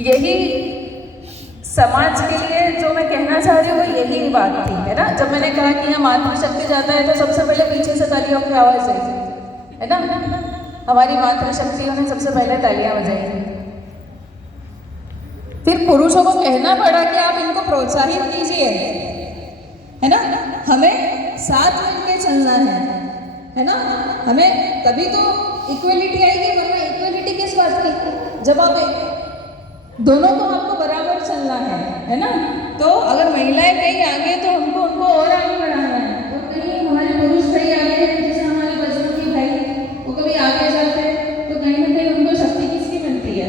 यही समाज के लिए जो मैं कहना चाह रही हूँ वो यही बात थी, है ना। जब मैंने कहा कि यहाँ मातृशक्ति जाता है तो सबसे पहले पीछे से तालियों की आवाज़ आई, है ना। हमारी मातृशक्तियों ने सबसे पहले तालियां बजाई। फिर पुरुषों को कहना पड़ा कि आप इनको प्रोत्साहित कीजिए, है ना। हमें साथ मिलकर चलना है ना। हमें तभी तो इक्वलिटी आएगी, वरना इक्वलिटी किस बात की, जब आप दोनों को आपको बराबर चलना है ना। तो अगर महिलाएं कहीं आगे तो हमको उनको और आगे बढ़ाना है, और कहीं हमारे पुरुष भाई आगे, जैसे हमारे बजरंगी भाई वो कभी आगे जाते हैं तो कहीं ना कहीं उनको शक्ति किसकी मिलती है,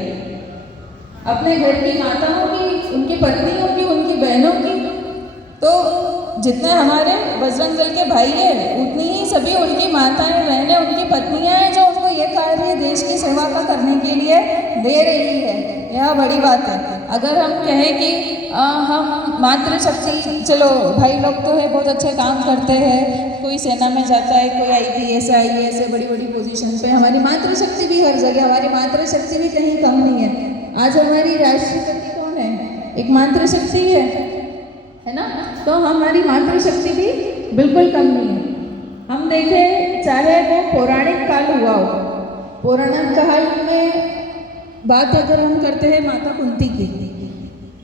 अपने घर की माताओं की, उनकी पत्नियों की, उनकी बहनों की। तो जितने हमारे बजरंग दल के भाई है उतनी ही सभी उनकी माताएं, बहनें, उनकी पत्नियां हैं जो उनको ये कार्य देश की सेवा का करने के लिए दे रही है। यह बड़ी बात है। अगर हम कहें कि हम मातृशक्ति, चलो भाई लोग तो है बहुत अच्छे काम करते हैं, कोई सेना में जाता है, कोई IPS IAS है, बड़ी बड़ी पोजीशन पे, हमारी मातृशक्ति भी हर जगह, हमारी मातृशक्ति भी कहीं कम नहीं है। आज हमारी राष्ट्रपति कौन है, एक मातृशक्ति है ना। तो हमारी मातृशक्ति भी बिल्कुल कम नहीं है। हम देखें, चाहे वो पौराणिक काल हुआ हो, पौराणिक काल में बात अगर हम करते हैं माता कुंती की,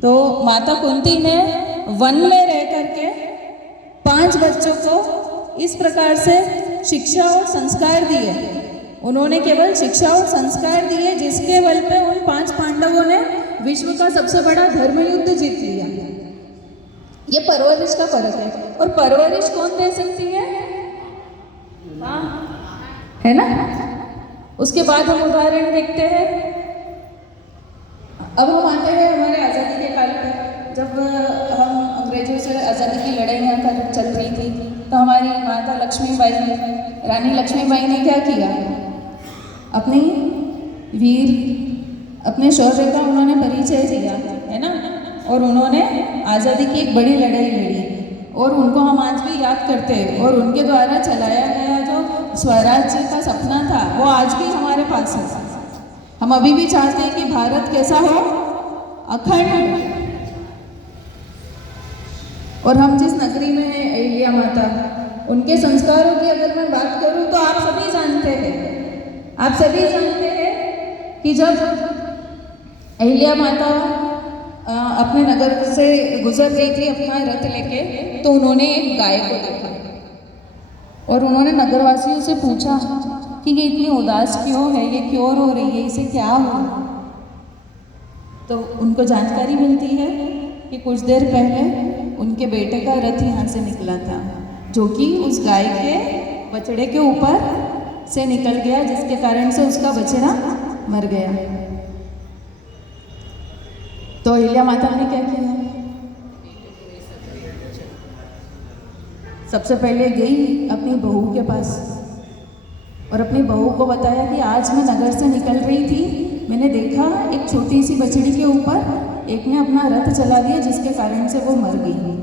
तो माता कुंती ने वन में रह करके 5 बच्चों को इस प्रकार से शिक्षा और संस्कार दिए। उन्होंने केवल शिक्षा और संस्कार दिए जिसके बल पे उन 5 पांडवों ने विश्व का सबसे बड़ा धर्म युद्ध जीत लिया। ये परवरिश का फर्क है। और परवरिश कौन दे सकती है, हाँ, है ना। उसके बाद हम उदाहरण देखते हैं। अब हम आते हैं हमारे आज़ादी के काल पर। जब हम अंग्रेजों से आज़ादी की लड़ाइयाँ चल रही थी तो हमारी माता लक्ष्मीबाई, रानी लक्ष्मीबाई ने क्या किया, अपनी अपने शौर्य का उन्होंने परिचय दिया, है ना। और उन्होंने आज़ादी की एक बड़ी लड़ाई लड़ी और उनको हम आज भी याद करते हैं। और उनके द्वारा चलाया गया जो स्वराज्य का सपना था वो आज भी हमारे पास है। हम अभी भी चाहते हैं कि भारत कैसा हो, अखंड। और हम जिस नगरी में हैं अहिल्या माता, उनके संस्कारों की अगर मैं बात करूं तो आप सभी जानते हैं कि जब अहिल्या माता अपने नगर से गुजर रही थी अपना रथ लेके, तो उन्होंने एक गाय को देखा और उन्होंने नगरवासियों से पूछा कि ये इतनी उदास क्यों है, ये क्यों रो रही है, इसे क्या हुआ। तो उनको जानकारी मिलती है कि कुछ देर पहले उनके बेटे का रथ यहाँ से निकला था, जो कि उस गाय के बछड़े के ऊपर से निकल गया, जिसके कारण से उसका बछड़ा मर गया। तो अहिल्या माता ने क्या किया, सबसे पहले गई अपनी बहू के पास और अपनी बहू को बताया कि आज मैं नगर से निकल रही थी, मैंने देखा एक छोटी सी बछड़ी के ऊपर एक ने अपना रथ चला दिया, जिसके कारण से वो मर गई।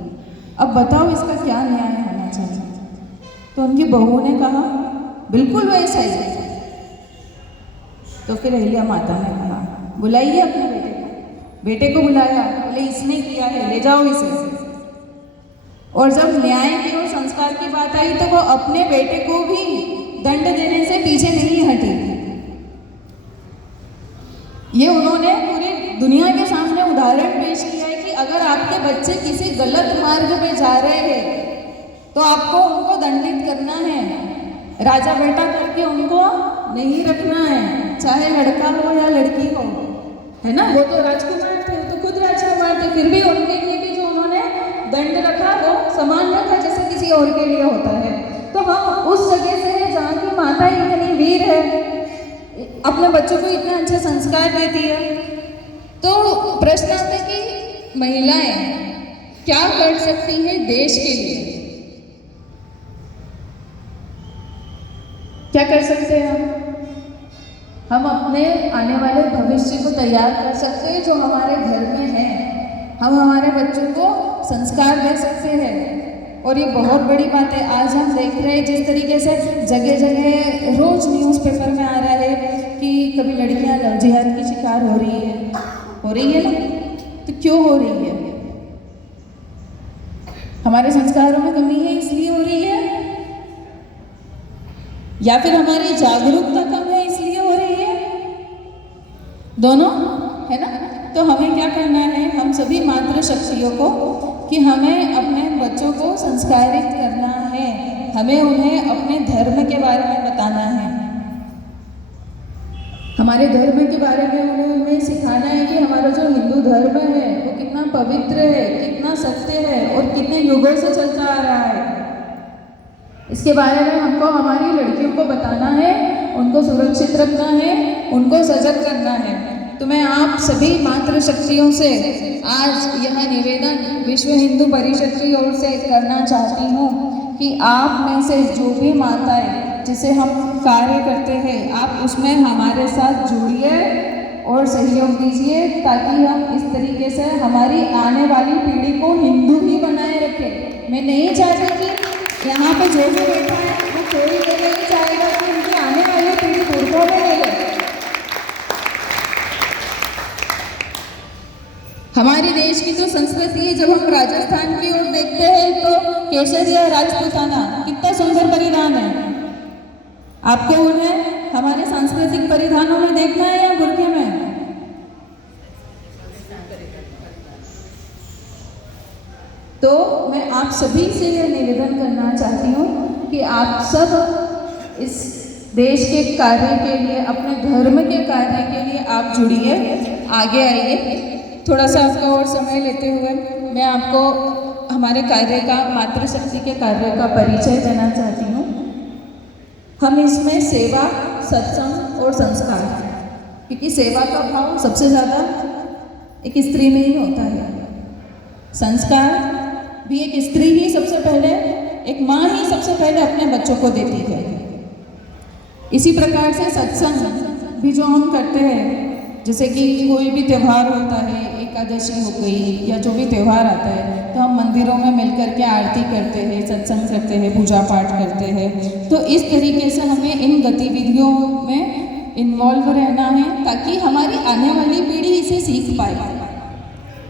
अब बताओ इसका क्या न्याय होना चाहिए। तो उनकी बहू ने कहा बिल्कुल वैसा ही। तो फिर अहिल्या माता ने कहा बुलाइए अपने बेटे को बुलाया, बोले इसने किया है, ले जाओ इसे। और जब न्याय की और संस्कार की बात आई तो वो अपने बेटे को भी दंड देने से पीछे नहीं हटी। ये उन्होंने पूरी दुनिया के सामने उदाहरण पेश किया है कि अगर आपके बच्चे किसी गलत मार्ग पे जा रहे हैं तो आपको उनको दंडित करना है, राजा बेटा करके उनको नहीं रखना है, चाहे लड़का हो या लड़की हो, है ना। वो तो राजकुमार थे, तो खुद राजकुमार थे, फिर भी उनके लिए भी जो उन्होंने दंड रखा वो समान रखा जैसे किसी और के लिए होता है। तो हम उस जगह से हैं जहाँ की माता इतनी वीर है, अपने बच्चों को इतने अच्छे संस्कार देती है। तो प्रश्न आता है कि महिलाएं क्या कर सकती हैं देश के लिए, क्या कर सकते हैं हम अपने आने वाले भविष्य को तैयार कर सकते हैं जो हमारे घर में है। हम हमारे बच्चों को संस्कार दे सकते हैं। और ये बहुत बड़ी बात है, आज हम देख रहे हैं जिस तरीके से जगह जगह रोज न्यूज़पेपर में आ रहा है कि कभी लड़कियां लव जिहाद की शिकार हो रही है, हो रही है ना? तो क्यों हो रही है? हमारे संस्कारों में कमी है इसलिए हो रही है, या फिर हमारी जागरूकता कम है इसलिए हो रही है? दोनों है ना? तो हमें क्या करना है, हम सभी मातृशक्तियों को, कि हमें अपने बच्चों को संस्कारित करना है, हमें उन्हें अपने धर्म के बारे में बताना है, हमारे धर्म के बारे में उन्हें सिखाना है कि हमारा जो हिंदू धर्म है वो कितना पवित्र है, कितना सत्य है और कितने युगों से चलता आ रहा है। इसके बारे में हमको हमारी लड़कियों को बताना है, उनको सुरक्षित रखना है, उनको सजग करना है। तो मैं आप सभी मातृशक्तियों से आज यह निवेदन विश्व हिंदू परिषद की ओर से करना चाहती हूँ कि आप में से जो भी माताएं जिसे हम कार्य करते हैं, आप उसमें हमारे साथ जुड़िए और सहयोग दीजिए, ताकि हम इस तरीके से हमारी आने वाली पीढ़ी को हिंदू ही बनाए रखें। मैं नहीं चाहती कि यहाँ पे जो भी बैठा है वो कोई ये नहीं चाहेगा कि उनकी आने वाली पीढ़ी मूर्खों में ले ले। हमारे देश की जो संस्कृति है, जब हम राजस्थान की ओर देखते हैं तो केसरिया राजपूताना कितना सुंदर परिधान है। आपको उन्हें हमारे सांस्कृतिक परिधानों में देखना है या बुर्के में? तो मैं आप सभी से यह निवेदन करना चाहती हूँ कि आप सब इस देश के कार्य के लिए, अपने धर्म के कार्य के लिए आप जुड़िए, आगे आइए। थोड़ा सा आपका और समय लेते हुए मैं आपको हमारे कार्य का, मातृशक्ति के कार्य का परिचय देना चाहती हूँ। हम इसमें सेवा, सत्संग और संस्कार, क्योंकि सेवा का भाव सबसे ज़्यादा एक स्त्री में ही होता है। संस्कार भी एक स्त्री ही सबसे पहले, एक माँ ही सबसे पहले अपने बच्चों को देती है। इसी प्रकार से सत्संग भी जो हम करते हैं, जैसे कि कोई भी त्यौहार होता है, एकादशी हो गई या जो भी त्यौहार आता है, तो हम मंदिरों में मिलकर के आरती करते हैं, सत्संग करते हैं, पूजा पाठ करते हैं। तो इस तरीके से हमें इन गतिविधियों में इन्वॉल्व रहना है, ताकि हमारी आने वाली पीढ़ी इसे सीख पाए।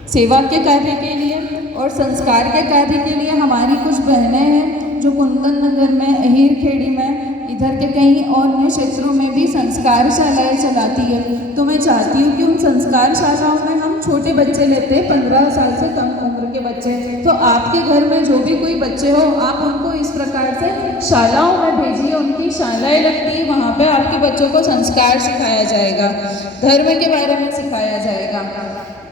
सेवा के कार्य के लिए और संस्कार के कार्य के लिए हमारी कुछ बहनें हैं जो कुंदन नगर में, अहीर खेड़ी में, इधर के कई और अन्य क्षेत्रों में भी संस्कार शालाएँ चलाती है। तो मैं चाहती हूँ कि उन संस्कार शालाओं में हम छोटे बच्चे लेते हैं, 15 साल से कम उम्र के बच्चे। तो आपके घर में जो भी कोई बच्चे हो, आप उनको इस प्रकार से शालाओं में भेजिए, उनकी शालाएँ लगती है, वहाँ पे आपके बच्चों को संस्कार सिखाया जाएगा, धर्म के बारे में सिखाया जाएगा,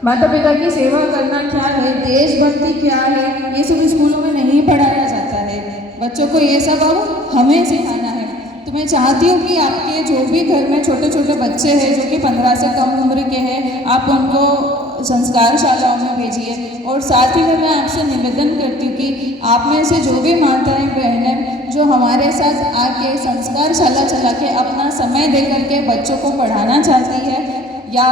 माता पिता की सेवा करना क्या है, देशभक्ति क्या है, ये सब स्कूलों में नहीं पढ़ाया जाता है। बच्चों को ये सब अब हमें सिखाना है। तो मैं चाहती हूँ कि आपके जो भी घर में छोटे छोटे बच्चे हैं जो कि 15 से कम उम्र के हैं, आप उनको संस्कार शालाओं में भेजिए। और साथ ही में मैं आपसे निवेदन करती हूँ कि आप में से जो भी माताएं बहनें जो हमारे साथ आके संस्कार शाला चला के अपना समय दे करके बच्चों को पढ़ाना चाहती है या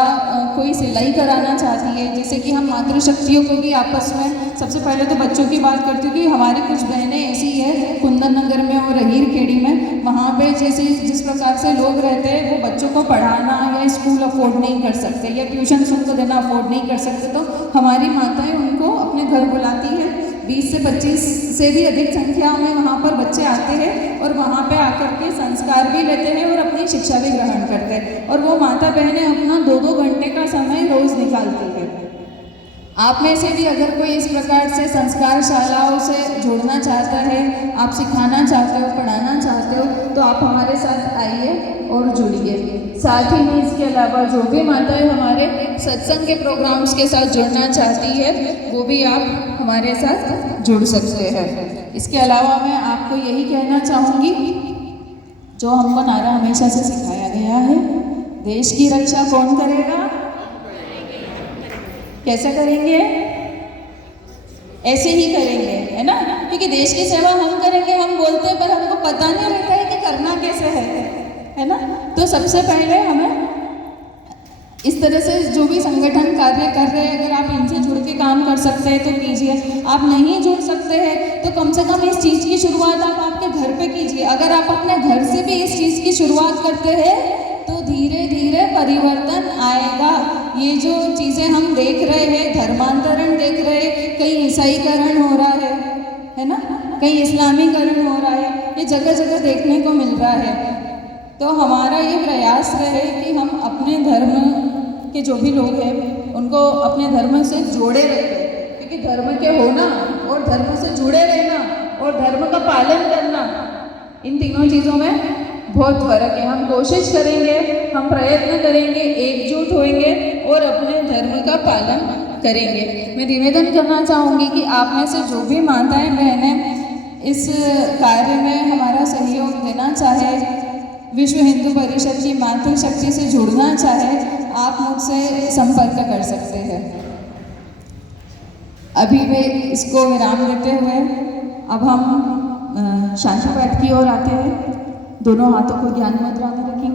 कोई सिलाई कराना चाहती है, जैसे कि हम मातृशक्तियों को भी आपस में, सबसे पहले तो बच्चों की बात करती हूँ कि हमारी कुछ बहनें ऐसी है कुंदन नगर में और अहीर खेड़ी में, वहाँ पे जैसे जिस प्रकार से लोग रहते हैं वो बच्चों को पढ़ाना या स्कूल अफोर्ड नहीं कर सकते या ट्यूशन उनको देना अफोर्ड नहीं कर सकते, तो हमारी माताएं उनको अपने घर बुलाती हैं। 20 से 25 से भी अधिक संख्या में वहाँ पर बच्चे आते हैं और वहाँ पे आकर के संस्कार भी लेते हैं और अपनी शिक्षा भी ग्रहण करते हैं। और वो माता बहनें अपना 2-2 घंटे का समय रोज़ निकालती है। आप में से भी अगर कोई इस प्रकार से संस्कार शालाओं से जोड़ना चाहता है, आप सिखाना चाहते हो, पढ़ाना चाहते हो, तो आप हमारे साथ आइए और जुड़िए। साथ ही में इसके अलावा जो भी माताएं हमारे सत्संग के प्रोग्राम्स के साथ जुड़ना चाहती है, वो भी आप हमारे साथ जुड़ सकते हैं। इसके अलावा मैं आपको यही कहना चाहूँगी, जो हमको नारा हमेशा से सिखाया गया है, देश की रक्षा कौन करेगा? कैसे करेंगे? ऐसे ही करेंगे, है ना? क्योंकि देश की सेवा हम करेंगे, हम बोलते हैं, पर हमको पता नहीं रहता है कि करना कैसे है ना? तो सबसे पहले हमें इस तरह से जो भी संगठन कार्य कर रहे हैं, अगर आप इनसे जुड़ के काम कर सकते हैं तो कीजिए। आप नहीं जुड़ सकते हैं तो कम से कम इस चीज़ की शुरुआत आप आपके घर पे कीजिए। अगर आप अपने घर से भी इस चीज़ की शुरुआत करते हैं तो धीरे धीरे परिवर्तन आएगा। ये जो चीज़ें हम देख रहे हैं, धर्मांतरण देख रहे हैं, कहीं ईसाईकरण हो रहा है ना, कहीं इस्लामीकरण हो रहा है, ये जगह जगह देखने को मिल रहा है। तो हमारा ये प्रयास रहे कि हम अपने धर्म के जो भी लोग हैं उनको अपने धर्म से जोड़े रखें, क्योंकि धर्म के होना और धर्म से जुड़े रहना और धर्म का पालन करना, इन तीनों चीज़ों में बहुत फ़र्क है। हम कोशिश करेंगे, हम प्रयत्न करेंगे, एकजुट होंगे और अपने धर्म का पालन करेंगे। मैं निवेदन करना चाहूँगी कि आप में से जो भी माताएं बहनें इस कार्य में हमारा सहयोग देना चाहे, विश्व हिंदू परिषद की मातृशक्ति से जुड़ना चाहे, आप मुझसे संपर्क कर सकते हैं। अभी वे इसको विराम देते हुए अब हम शांति पाठ की ओर आते हैं। दोनों हाथों को ज्ञान मुद्रा में रखेंगे।